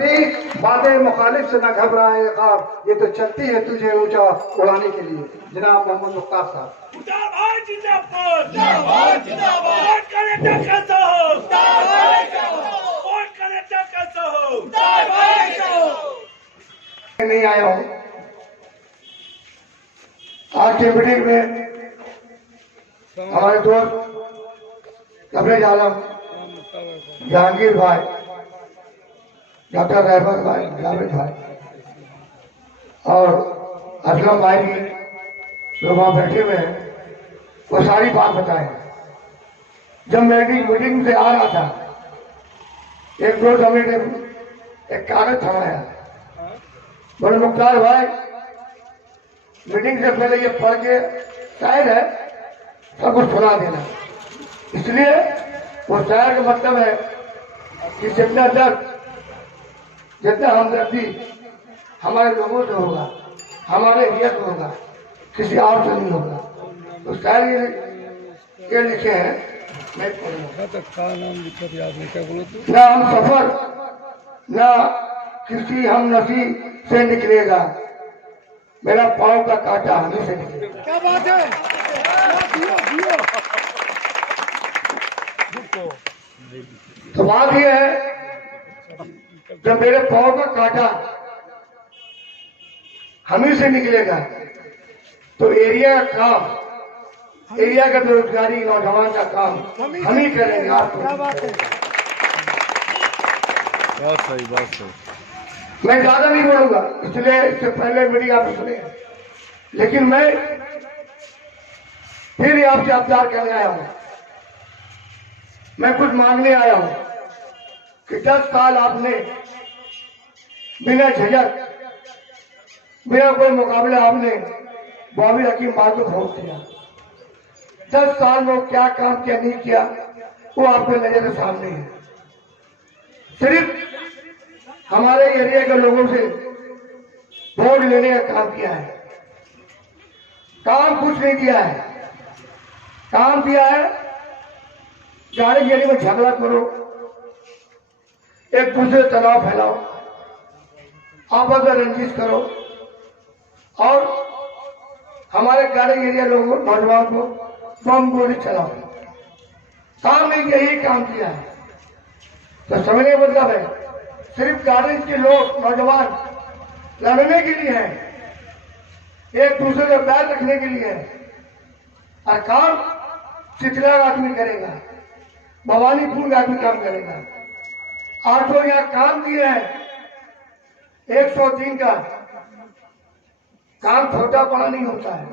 बातें मुखालिफ से न घबराए ख्वाब, ये तो चलती है तुझे ऊंचा उड़ाने के लिए। जनाब मोहम्मद मुख्तार साहब। नहीं आया हूँ आज की मीटिंग में। हमारे दोस्त कबरेज आलम, जहांगीर भाई, डॉक्टर रहमान भाई, जावेद भाई और असलम भाई भी जो वहां बैठे हुए हैं, वो सारी बात बताए। जब मैं मीटिंग से आ रहा था, एक दोस्त हमें ने एक कागज थमाया, बोले मुख्तार भाई मीटिंग से पहले ये पढ़ के शायर है सब कुछ सुना देना। इसलिए वो शायर का मतलब है कि जितना दर्द, जितना हमदर्दी हमारे लोगों से होगा, हमारे एरिया से होगा, किसी और से नहीं होगा। तो शायर ये लिखे हैं, मैं ना हम सफर ना किसी हम नसी से निकलेगा, मेरा पाँव का कांटा हमें से निकलेगा। क्या बात है। तो बात यह है, जब मेरे पाँव का कांटा हमी से निकलेगा तो एरिया का काम, एरिया का बेरोजगारी, नौजवान का काम हम ही करेंगे। क्या बात है। बहुत सही, बहुत सही। मैं ज्यादा नहीं बोलूंगा, इसलिए इससे पहले मीडिया आप सुने, लेकिन मैं फिर आपसे अवतार करने आया हूं। मैं कुछ मांगने आया हूं कि 10 साल आपने बिना झिझक, बिना कोई मुकाबले आपने बॉबी हकीम बात को वोट दिया। 10 साल में क्या काम किया नहीं किया वो आपके नजर के सामने है। सिर्फ हमारे एरिया के लोगों से वोट लेने का काम किया है, काम कुछ नहीं किया है। काम किया है गाड़ी गेड़ी में झगड़ा करो, एक दूसरे तनाव फैलाओ, आपस में रंजिश करो और हमारे गाड़ी एरिया लोगों, नौजवान को बम गोली चलाओ। काम नहीं किया, यही काम किया है। तो समझने का मतलब है सिर्फ गाड़ी के लोग, नौजवान लड़ने के लिए है, एक दूसरे को बैर रखने के लिए है। और काम चितला आदमी करेगा, भवानीपुर आदमी काम करेगा। आज तो यहाँ काम किए हैं 103 का काम, छोटा बड़ा नहीं होता है,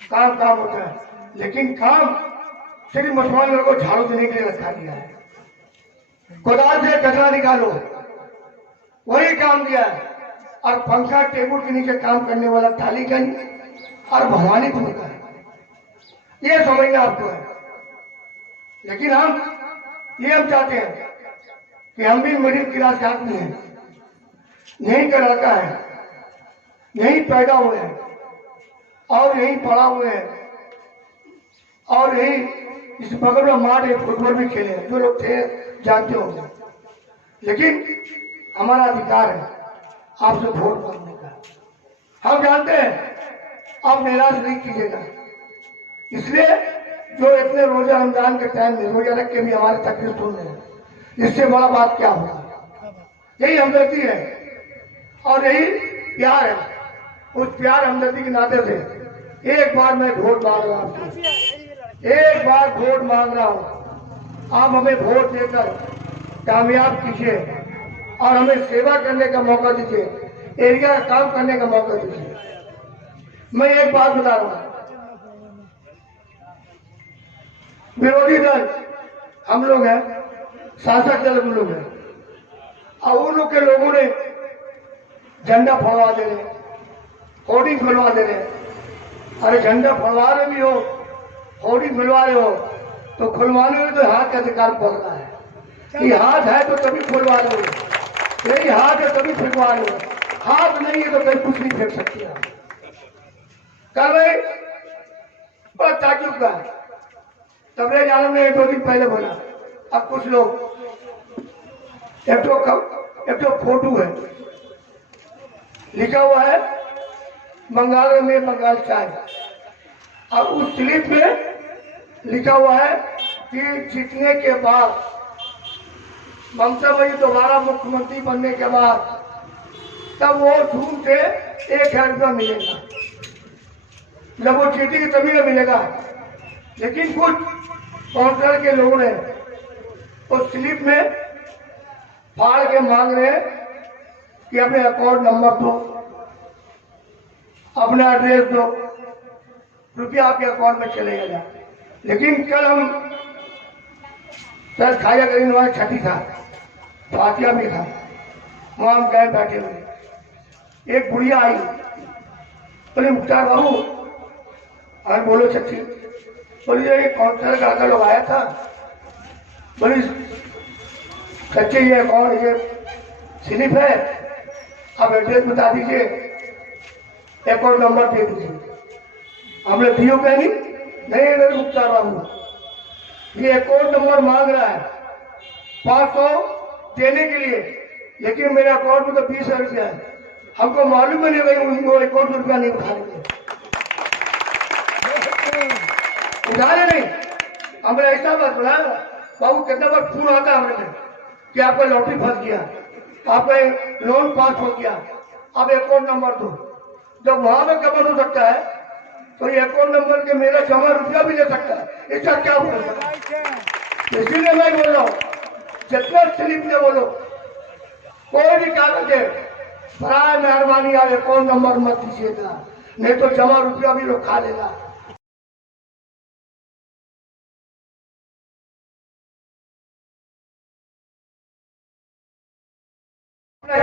काम काम होता है। लेकिन काम सिर्फ मुसलमान लोगों को झाड़ू देने के लिए रखा गया है। गोदाम से कचरा निकालो, वही काम दिया है। और पंखा टेबल के नीचे काम करने वाला टालीगंज और भवानीपुर का है, ये समझना आपको है। लेकिन हम चाहते हैं कि हम भी मिडिल क्लास के आदमी हैं, यहीं का लड़का है, यहीं पैदा हुए हैं और यहीं पढ़ा हुए हैं और यही इस बगल में माठ एक फुटबॉल भी खेले हैं, जो लोग थे जानते होंगे। लेकिन हमारा अधिकार है आपसे वोट मांगने का। हम जानते हैं आप निराश नहीं कीजिएगा, इसलिए जो इतने रोजा रमजान के टाइम में रोजा रख के भी हमारे तकलीफ सुन रहे हैं, इससे बड़ा बात क्या होगा। यही हमदर्दी है और यही प्यार है। उस प्यार हमदर्दी के नाते से एक बार मैं वोट मांग रहा हूँ, एक बार वोट मांग रहा हूँ। आप हमें वोट देकर कामयाब कीजिए और हमें सेवा करने का मौका दीजिए, एरिया का काम करने का मौका दीजिए। मैं एक बात बता रहा हूँ, विरोधी दल हम लोग हैं, शासक दल हम लोग हैं, और उन लोग के लोगों ने झंडा फड़वा दे रहे, होर्डिंग खुलवा दे रहे। अरे झंडा फड़वा रहे भी हो, होर्डिंग खुलवा रहे हो, तो खुलवाने में तो हाथ का अधिकार पड़ रहा है। ये हाथ है तो तभी खुलवा लो, यही हाथ है तभी फेंकवा लो, हाथ नहीं है तो कहीं कुछ नहीं फेंक सकते आप। कर रहे बड़ा ताजुब का तबरेज आलम ने 2 दिन पहले बोला। अब कुछ लोग एक तो एक तो फोटो है, लिखा हुआ है बंगाल में बंगाल चाय, और उस स्लिप में लिखा हुआ है कि जीतने के बाद ममता भाई दोबारा मुख्यमंत्री बनने के बाद तब वो झूम से 1,000 रुपया मिलेगा। जब वो जीतेगी तभी ना मिलेगा। लेकिन कुछ काउंटर के लोगों ने उस स्लिप में फाड़ के मांग रहे हैं कि अपने अकाउंट नंबर दो, अपना एड्रेस दो, रुपया आपके अकाउंट में चलेगा। लेकिन कल हम सर खाया करीब वहां छठी था, फातिया भी था, वहां हम गए बैठे हुए, एक बुढ़िया आई, बोले मुख्तार बाबू, अरे बोलो छठी, बोलिए ये काउंटर का आकर लोग आया था, बोली सच्चे ये अकाउंट ये स्लिप है, आप एड्रेस बता दीजिए, अकाउंट नंबर दे दीजिए। हमने दियो कहीं नहीं, मेरे मुख्तार बाबू ये अकाउंट नंबर मांग रहा है 500 देने के लिए, लेकिन मेरे अकाउंट में तो 20,000 रुपया है, हमको मालूम नहीं भाई उनको 1,000 रुपया नहीं उठाएंगे, उठाने नहीं। हमने ऐसा बात बनाया बाबू, कितना बार फोन आता है हमें कि आपका लॉटरी फंस गया, आपका लोन पास हो गया, आप अकाउंट नंबर दो। जब वहां पे कवर हो सकता है तो ये अकाउंट नंबर के मेरा जमा रुपया भी ले सकता है, इसका क्या बोल सकता है। इसीलिए मैं बोल रहा हूँ जितना स्लिप में बोलो, कोई भी कागज है, बड़ा मेहरबानी आप अकाउंट नंबर मत दीजिएगा, नहीं तो जमा रुपया भी लोग खा लेगा।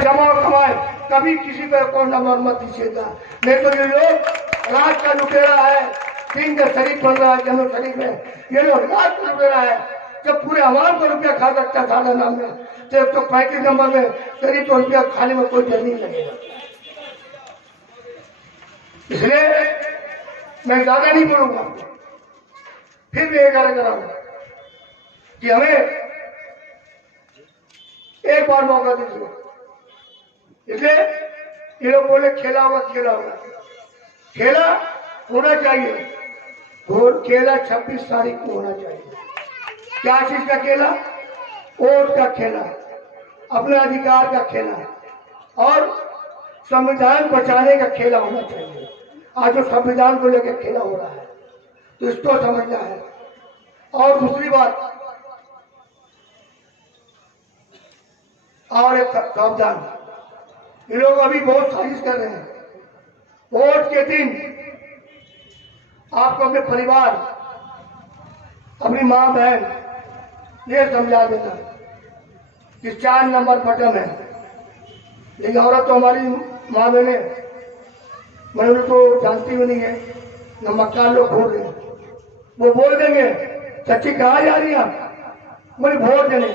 जमा कमाए कभी किसी का अकाउंट नंबर मत दीजिएगा, नहीं तो ये लोग रात का लुटेरा है, दिन का शरीफ बन रहा है, जन्म शरीफ में ये लोग रात का लुटेरा है। जब पूरे अवाम को रुपया खा सकता साढ़े नाम में, तो 135 नंबर में करीब तो रुपया खाने में कोई डर नहीं लगेगा। इसलिए मैं ज्यादा नहीं बोलूंगा, फिर भी एक कराऊंगा कि हमें एक बार मौका दीजिए। इसलिए ये लोग बोले खेला होगा, खेला होगा, खेला होना चाहिए, और खेला 26 तारीख को होना चाहिए। क्या चीज का खेला? वोट का खेला, अपने अधिकार का खेला, और संविधान बचाने का खेला होना चाहिए। आज जो संविधान को लेकर खेला हो रहा है तो इसको समझना है। और दूसरी बात, और एक सावधान, ये लोग अभी बहुत साजिश कर रहे हैं। वोट के दिन आपको अपने परिवार, अपनी माँ बहन ये समझा देना कि 4 नंबर बटन है, लेकिन औरत तो हमारी माँ बहने, मैंने उनको जानती भी नहीं है, न मक्का लोग घूर रहे हैं, वो बोल देंगे सच्ची कहाँ जा रही है आप, बोले वोट देने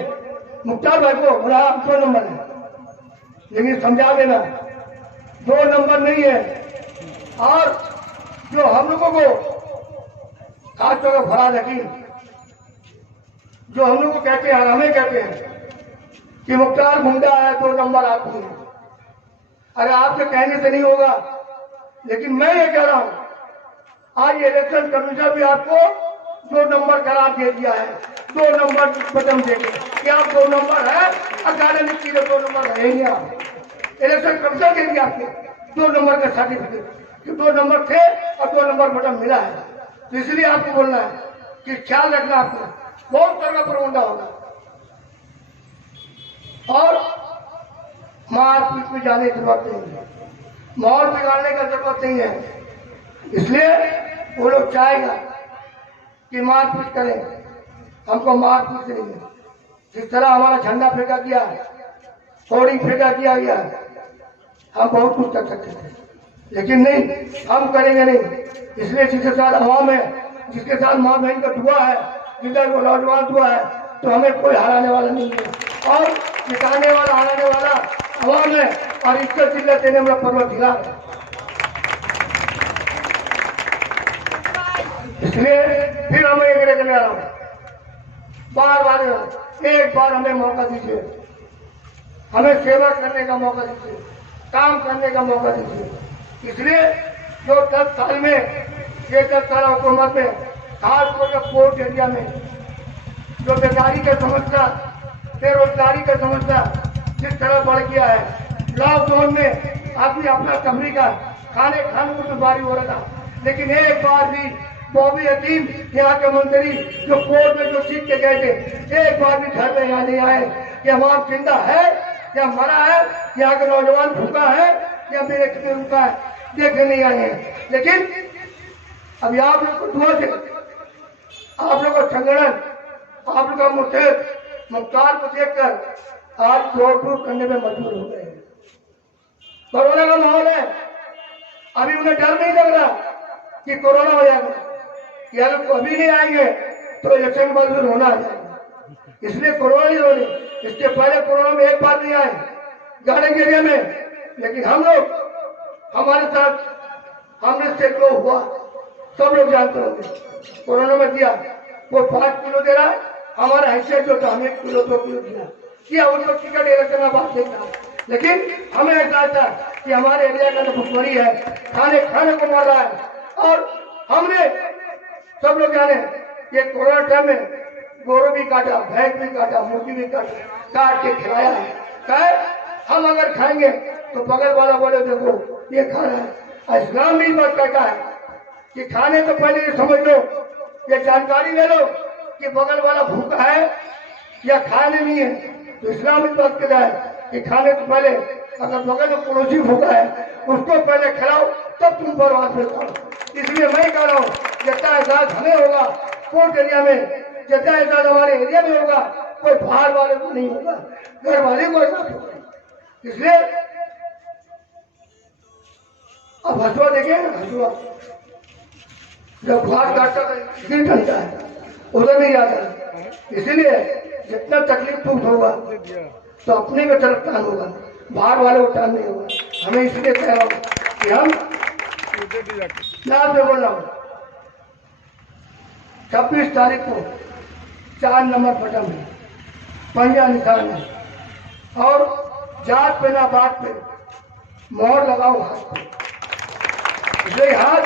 मुख्तार भाई को, बोला 2 नंबर है, लेकिन समझा देना 2 नंबर नहीं है। और जो हम लोगों को खासतौर पर फराज हकीम, जो हम लोग को कहते हैं, हमें कहते हैं कि मुख्तार गुंडा है, 2 नंबर आदमी है। अरे आपके कहने से नहीं होगा, लेकिन मैं ये कह रहा हूं, आज इलेक्शन कमीशन भी आपको 2 नंबर करार दे दिया है, 2 नंबर बटन देके कि आप 2 नंबर है, अकादमिक की 2 नंबर रहेंगे। आप इलेक्शन कमीशन दे दिया आपको 2 नंबर का सर्टिफिकेट कि 2 नंबर थे और 2 नंबर बटन मिला है। तो इसलिए आपको बोलना है कि ख्याल रखना, आपको बहुत तरह का प्रबंध होगा, और मारपीट में जाने की जरूरत नहीं है, माहौल बिगाड़ने का जरूरत नहीं है। इसलिए वो लोग चाहेगा कि मारपीट करें, हमको मारपीट नहीं है। जिस तरह हमारा झंडा फेंका गया, होर्डिंग फेंका किया गया, हम बहुत कुछ कर सकते थे, लेकिन नहीं, हम करेंगे नहीं। इसलिए जिसके साथ अवाम है, जिसके साथ माँ बहन का दुआ है, जिधर को नौजवान दुआ है, तो हमें कोई हराने वाला नहीं है, और जिताने वाला, हराने वाला अवाम है, और इसको जिल्लत देने वाला परवरदिगार है। इसलिए फिर हमें एक लेकर आ रहा हूं, बार बार एक बार हमें मौका दीजिए, हमें सेवा करने का मौका दीजिए, काम करने का मौका दीजिए। इसलिए जो 10 साल में, ये 10 साल हुकूमत में, खासतौर पर पोर्ट एरिया में जो बेकारी का समस्या, बेरोजगारी का समस्या जिस तरह बढ़ गया है, लॉकडाउन में आदमी अपना तफरी का खाने को दुश्वारी हो रहा था, लेकिन एक बार भी बॉबी हकीम यहाँ के मंत्री जो कोर्ट में जो जीत के गए थे, एक बार भी घर में यहाँ नहीं आए कि हमारा जिंदा है या मरा है, यहाँ के नौजवान भूखा है या बेच में रुका है, देखने नहीं आए हैं। लेकिन अभी आप लोग को दुआ से, आप लोग का संगठन, आप लोग का मुख्तार को देखकर आज जोर करने में मजबूर हो गए हैं। कोरोना का माहौल है, अभी उन्हें डर नहीं लग रहा कि कोरोना हो जाएगा, या लोग अभी नहीं आएंगे तो इलेक्शन मंजूर होना आ जाएगा, इसलिए कोरोना नहीं होने। इसके पहले कोरोना में एक बार नहीं आए गार्डन एरिया में, लेकिन हम लोग, हमारे साथ हमने सैकड़ों हुआ, सब लोग जानते होंगे। कोरोना में दिया, वो 5 किलो दे रहा है, हमारा हैसियत जो था हम 1 किलो 2 किलो दिया, उनको टिकट इलेक्शन का बात नहीं था, लेकिन हमें ऐसा था कि हमारे एरिया का तो भुखमरी है, खाने को मार रहा है। और हमने, सब लोग जाने, ये कोरोना टाइम में गोरू भी काटा, भैंस भी काटा, मुर्गी भी काट के खिलाया है। कहे हम अगर खाएंगे तो बगल वाला बोले देखो ये खा रहा है। इस्लाम भी बात कहता है कि खाने तो पहले ये समझ लो, ये जानकारी ले लो कि बगल वाला भूखा है या खाने नहीं है। तो इस्लाम इस बात कहता है कि खाने से पहले अगर बगल में पड़ोसी भूखा है उसको पहले खिलाओ, तब तुम बर्बाद में खाओ। इसलिए मैं कह रहा हूँ जितना एहसास हमें होगा कोर्ट एरिया में, जितना एहसास हमारे एरिया में होगा, कोई बाहर वाले को नहीं होगा, घर वाले को एहसास होगा। इसलिए अब हसुआ देखिए ना, हसुआ जब घाट काटता है ढलता है, उधर नहीं जाता है। इसीलिए जितना तकलीफ तुम होगा तो अपने में तरफ टान होगा, बाहर वाले को टान नहीं होगा। हमें इसलिए कह रहा हूँ कि हम, मैं आपसे बोल रहा हूँ 26 तारीख को 4 नंबर पटम है, पंजा निशान है, और जात पे ना बात पे मोहर लगाओ हाथ पे। इसलिए हाथ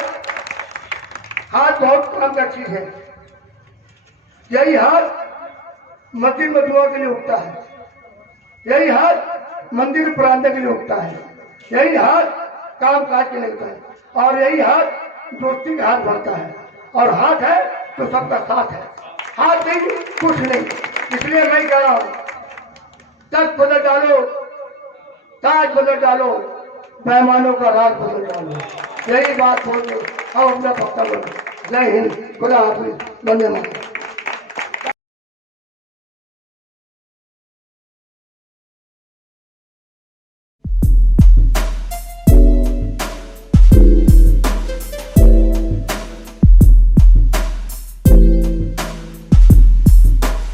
बहुत काम का चीज है। यही हाथ मस्जिद में दुआ के लिए उठता है, यही हाथ मंदिर प्रार्थना के लिए उठता है, यही हाथ काम काज के लिए उठता है, और यही हाथ दोस्ती का हाथ बढ़ता है। और हाथ है तो सबका साथ है, हाथ नहीं कुछ नहीं। इसलिए मैं कह रहा हूं तख्त बदल डालो, ताज बदल डालो, पैमानों का राज बदल डालो। यही बात बोल दो, हम अपना पक्का बोलो। जय हिंद, खुदा हाफिज, वंदे मातरम।